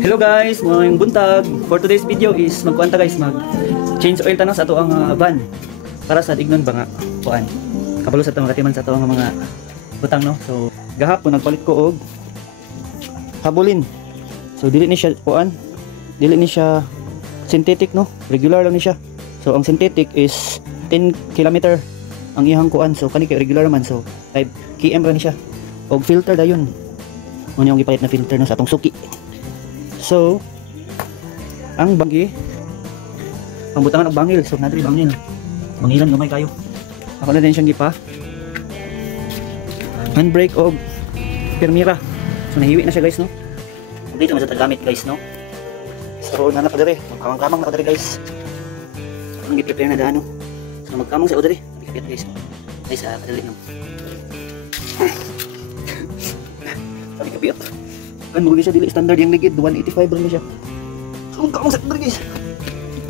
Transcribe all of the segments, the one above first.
Hello guys, ngayong buntag. For today's video is magkuanta guys, mag change oil tanong sa ato ang van para sa dignon ba nga kuan. Kabalo sa tamatiman sa ato ang mga butang no. So gahapon nagpalit ko og habulin. So dili ni siya kuan, dili ni siya synthetic no, regular lang ni siya. So ang synthetic is 10 km ang iyang kuan. So kani kay regular man, so 5 km ra ni siya. Og filter dayon. Mo yung gipalit na filter no sa atong suki. So, ang banggi, ang butangan ng bangil. So, nadri bangil. Bangilan gamay kayo. Ako na din siyang gipa. Handbrake o permira. So, nahiwi na siya guys, no? Dito na siya tagamit guys, no? So, nana pa dere. Magkamang-kamang na pa dere guys. Ang gi-prepare na daan, no? So, magkamang sa o dere. Magkapit guys. Guys, kadali lang. Pagkapit. Kan mo siya dili standard yang ligid 185 rin siya. So ang set guys.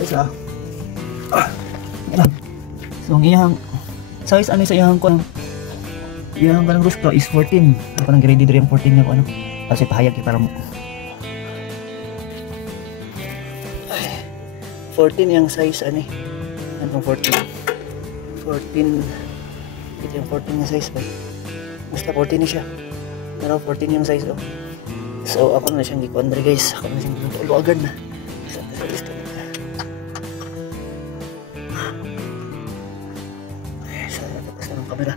Guys So ang iyang size ano sa iyang ko iyang kanang rostro is 14. Ako nang ready diri ang 14 niya ko ano. Kasi pahayag para mo. 14 yung size ani. Anong 14? 14 ito yung 14 na size ba? Basta 14 ni siya. Pero 14 yung size oh. So ako na siyang gikuan dere guys. Ako na siyang luagan na. So lista na. So tapos na ng camera.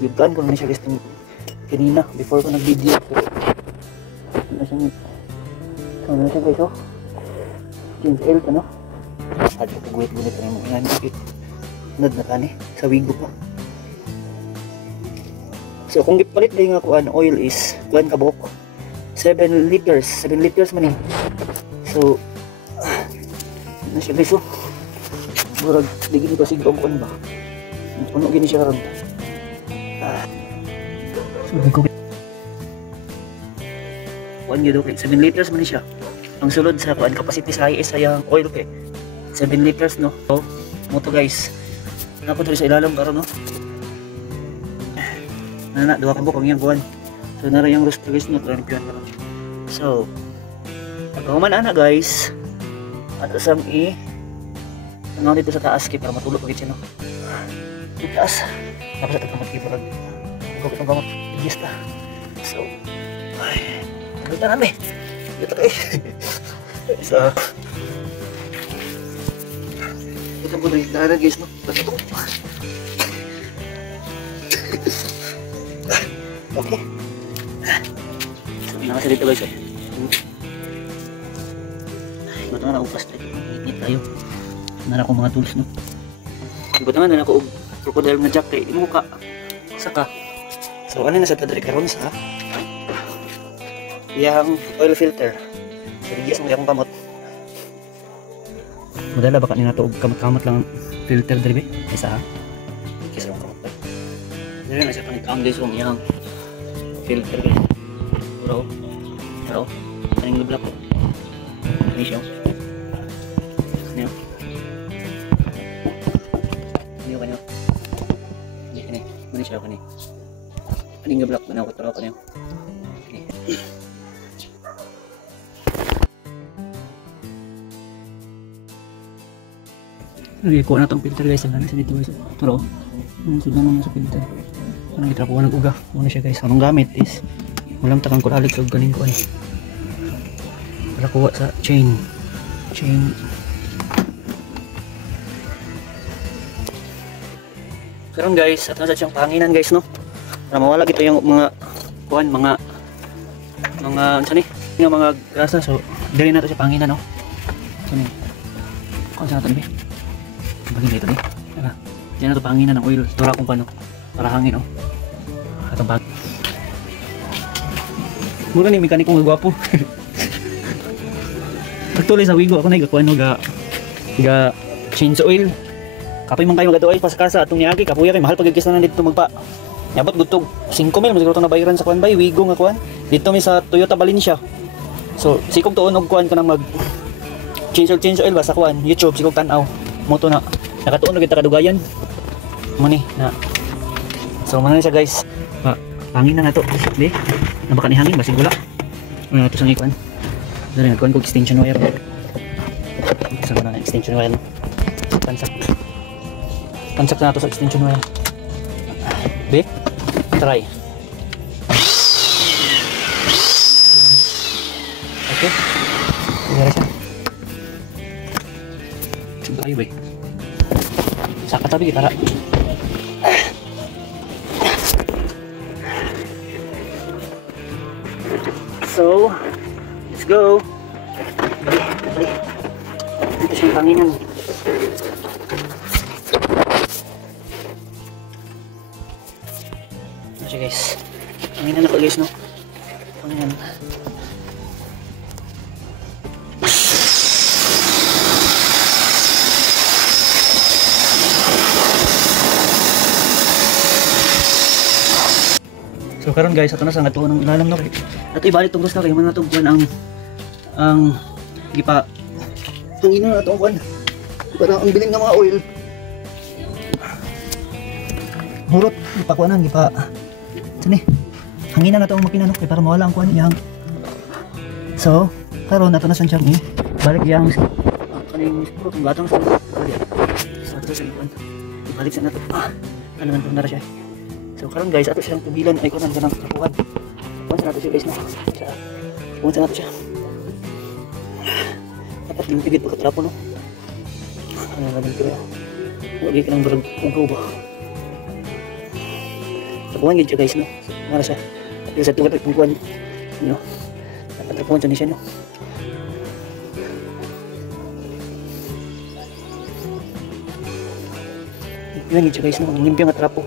Gibutan ko na siya guys kanina before ko nag-video. So na siyang so na siya guys oh. Change oil pa no. At guwit-guwit na yung mga dikit. Nad na kani sa wigo pa. So kung gipalit din nga kuan oil is kuan kabok 7 liters man eh. So na siya guys oh. Murag digin ko sigong kuan ba. Puno gini siya karon. So ko kuan gyud okay 7 liters man siya. Ang sulod sa kuan capacity sa IS sayang oil kay 7 liters no. So moto guys. Ako dito sa ilalim karon no. Nana duha ka bukong yang kuan. So nara yang rooster guys no karon pian karon. So pagkahuman ana guys. At asam ano dito sa taas kay para matulog pagit siya no. Sa taas. Tapos sa tagamot kay parang ko kitong gamot igista. So ay dito na me. Dito kay. So ito po rin na guys no. Okay. So nakasa dito guys eh. Ito na ako fast init tayo. Nara ko mga tools no. Ito naman na ako crocodile na jack kay imo ka. Saka. So ano na sa tadri karon sa yang oil filter. So digis mo yung kamot. Madala baka nina to kamot-kamot lang filter diri isa ha. Kisa ko. Dili na siya panikam guys yung yang filter guys. Bro. Aning black ko. Ni siya. Niyo. Kanyo. Ni. Mani siya kani. Aning black na ko taro kanyo. Okay, kuha na itong filter guys. Ang sa dito guys. Pero, sudah naman sa filter. Parang itra po nag-uga. Muna siya guys. Anong gamit is walang takang kuralig kag galing ko ay. Para kuha sa chain. Karon guys, at nasa siyang panginan guys no. Para mawala gito yung mga kuan, mga ano ni? Yung mga grasa. So, dili na to sa panginan no. So, kuha sa natin ba? Bagay dito eh. Diyan na ito panginan ng oil. Tura kung paano. Para hangin oh. Atong bag. Mura ni mekanikong magwapo. Actually sa wigo ako na igakuan no ga change oil. Kapoy man kayo gado oil pas kasa atong niagi kapuya kay mahal pagkikis na dito magpa. Nyabot gutog 5 mil siguro to na bayaran sa kuan bay wigo nga kuan. Dito mi sa Toyota Valencia. So sikog tuon og kuan kanang mag change oil ba sa kuan YouTube sikog tan-aw. Moto na nakatuon na kita kadugayan Muni na. So mana siya guys. Hangin na nato. Di. Nabaka ni hangin basig wala. Ano to sang ikuan. Dali nagkuan ko extension wire. Sa na extension wire no. Pansak. Pansak na to sa extension wire. Di. Try. Okay. Dira siya. Coba ayo bay. Sa katabi kita ra. So, let's go. Balik. Dito siyang panginan. Ito siya guys. Panginan ako guys no. Panginan. So karon guys, ato na sa ngatuon ng ilalim no. Ato ibalik tong gusto kay man natong kuan ang gipa ang ino na itong kuan para ang bilin nga mga oil hurot ipakuanan gipa sini hanginan na itong makina no kay para mawala ang kuan yang so karon nato na sa siyang balik yang kaning hurot ng batang sa to sa kuan ibalik sa nato ano man na ra siya so karon guys ato siyang tubilan ay kunan kanang kapuan kuan sa nato siya guys no kuan sa nato siya dapat yung pigit pagkatrapo no ano naman kaya wagi ka ng barag ugaw ba trapuan yun siya guys no mara siya yung sa tungat ng kuwan no dapat trapuan siya no yun siya guys no ang limpyo nga trapo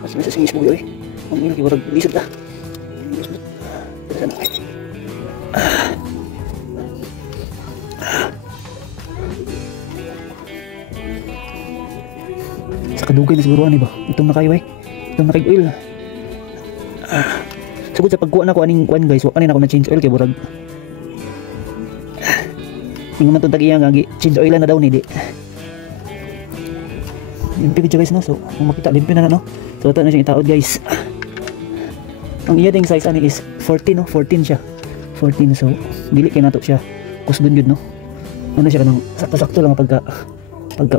mas may sasingis mo yun ang ino kibarag lisod ka sa kadugay na siguro ba itong nakaiway itong nakaig-oil sugod sa pagkuha na ko aning kuan guys wala na ako na change oil kay burag tingnan man itong tag-iya nga change oil na daw ni di limpyo ka guys no so kung makita limpyo na no so ito na siyang itaod guys ang iya ding size ani is 14 no 14 siya 14 so dili kay nato siya kusgon jud no ano siya kanang sakto-sakto lang pagka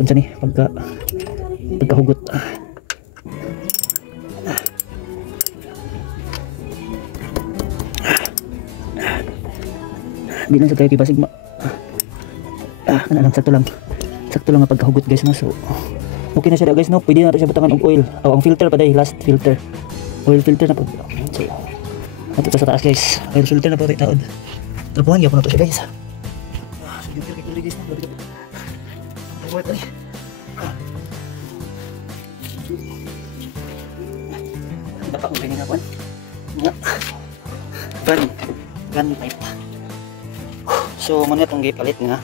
unsa ni pagkahugot di lang sa kayo kibasig ano lang sakto lang ang pagkahugot guys no so okay na siya guys no pwede na ito siya butangan og oil ang filter pa dahil last filter oil filter na po so ato sa taas guys oil filter na po taod tapuhan gyapon na to siya guys so filter kay guys no buhat ani dapat mo ganyan ako gun pipe so muna itong gipalit nga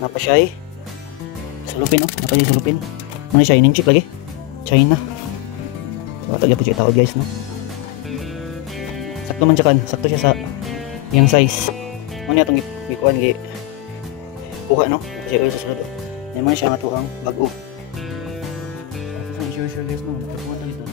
napa siya sulupin no napa siya sulupin muna siya ining chip lagi China so atagya po siya tawad guys no sakto man siya kan sakto siya sa yung size muna itong gikuhan kuha no kasi oil sa sulod yan man siya nga tuhang bago so sure guys no nakakuha na ito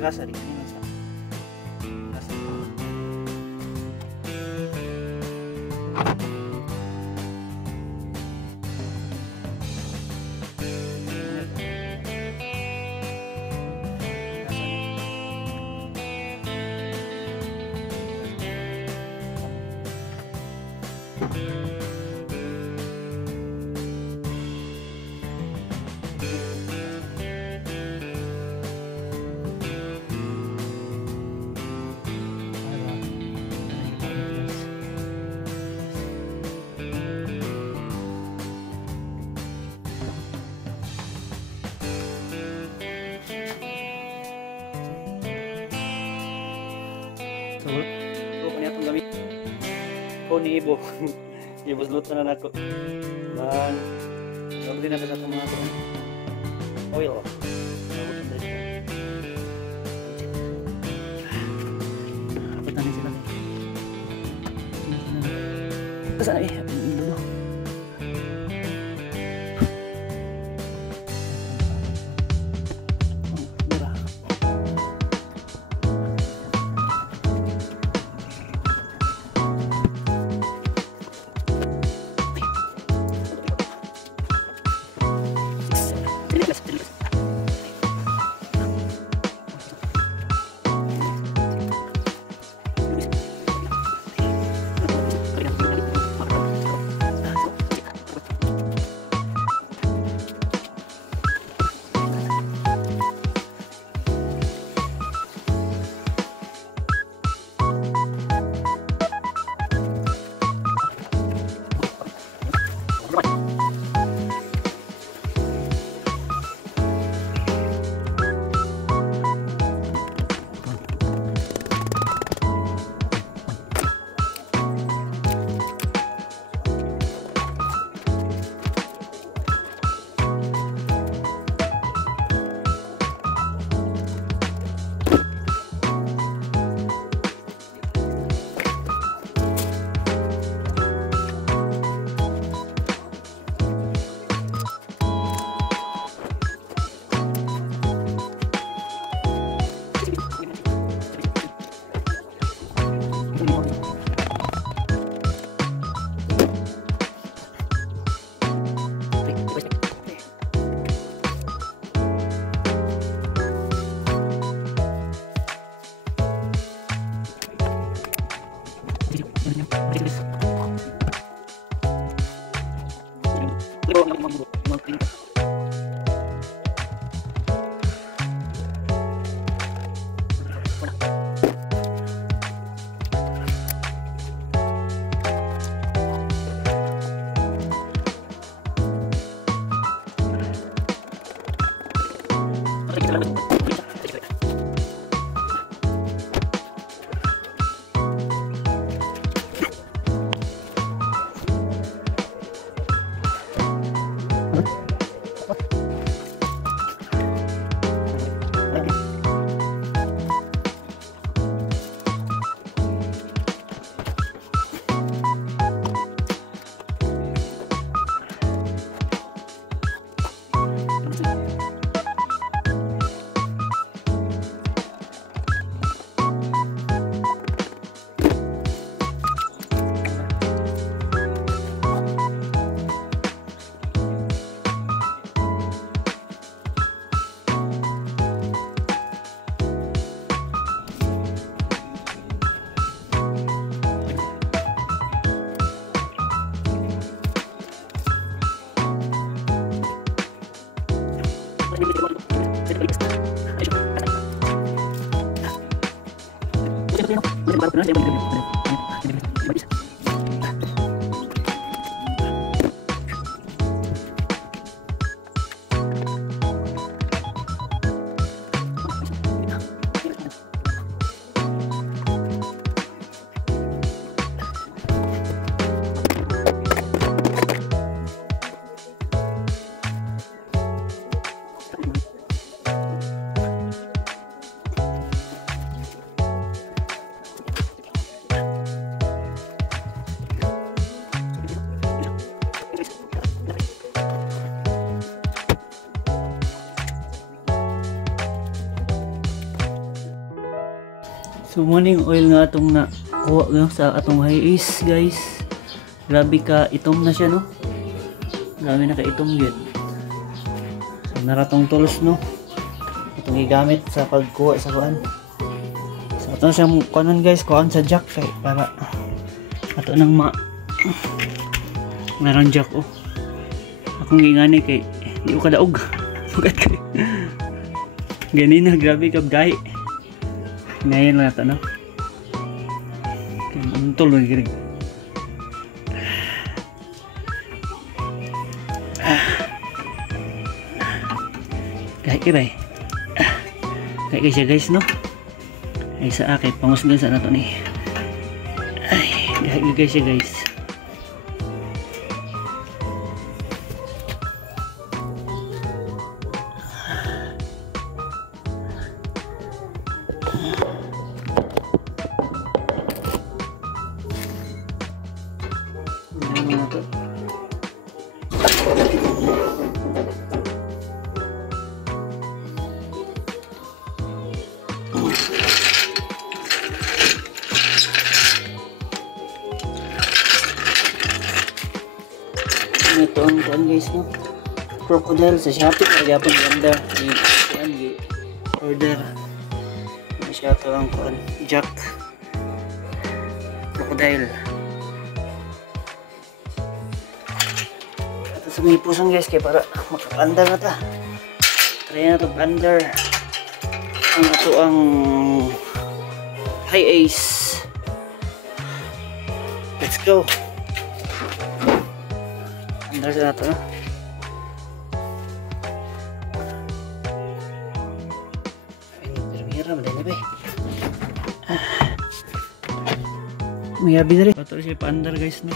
grasa di kanina sa grasa. So, kanya itong gamit ko ni Ibo. Ibo, luto na nako. Dan, sabi din natin sa itong mga oil. Kapit natin sila. Ito sana eh. Dulo. So morning oil nga atong na kuha sa atong Hi-Ace guys. Grabe ka itom na siya no. Grabe na ka itom yun. So naratong tools no. Itong gigamit sa pagkuha sa kuan. So ito siya kuanon guys, kuan sa jack kay para ato nang meron jack oh. Akong gingani kay di ko kadaog. Ugat kay. Ganin na grabe ka gahi. Ngayon lang ito, no? Untol lang girig. Kahit kira eh. Kahit kaya siya guys, no? Ay sa akin, pangusgan sa nato ni. Ay, kahit kaya siya guys. Ito ang kuan guys no, crocodile sa Shopee kaya pang ganda i order siya ito ang kuan jack crocodile. Ito sa may pusong guys kaya para makapandar na ta, try na ito bandar ang ito ang Hi-Ace. Let's go. Andar sa nato. Mira, madali na ba eh. May abi na rin. Patuloy siya pa-andar guys no.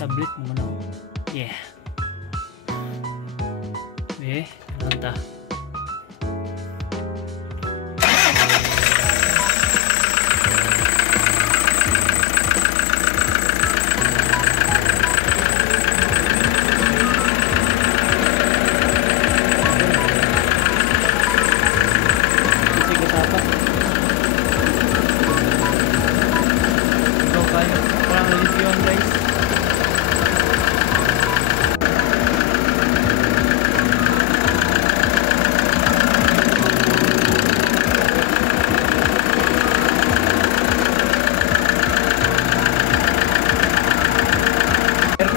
Tablet mo muna. Yeah. Nanta.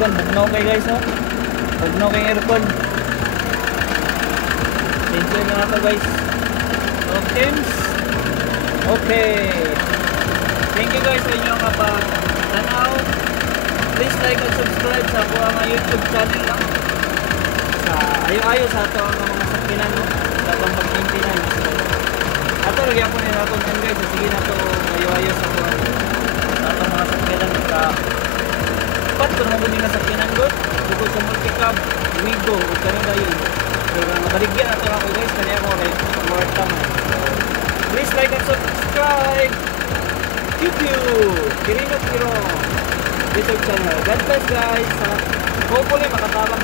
Bugnaw kayo guys no? Bugnaw kayo aircon. Enjoy na nato guys. Okay. Okay. Thank you guys sa inyong tanaw. Please like and subscribe sa ako ang YouTube channel no? Sa ayo-ayo sa ato ang mga sakinan no? Sa itong pag-maintenance. Ato lagyan po nila nato yan guys. Sige na to ayo-ayo sa atong mga sakinan ka pat kung mabunin na sa kinanggot bukod sa multicab, wigo o kanina yun pero nabaligyan nato ako guys kanya ko rin more tama. Please like and subscribe. Pew Kirinot Kiro YouTube channel. God bless guys. Hopefully makatabang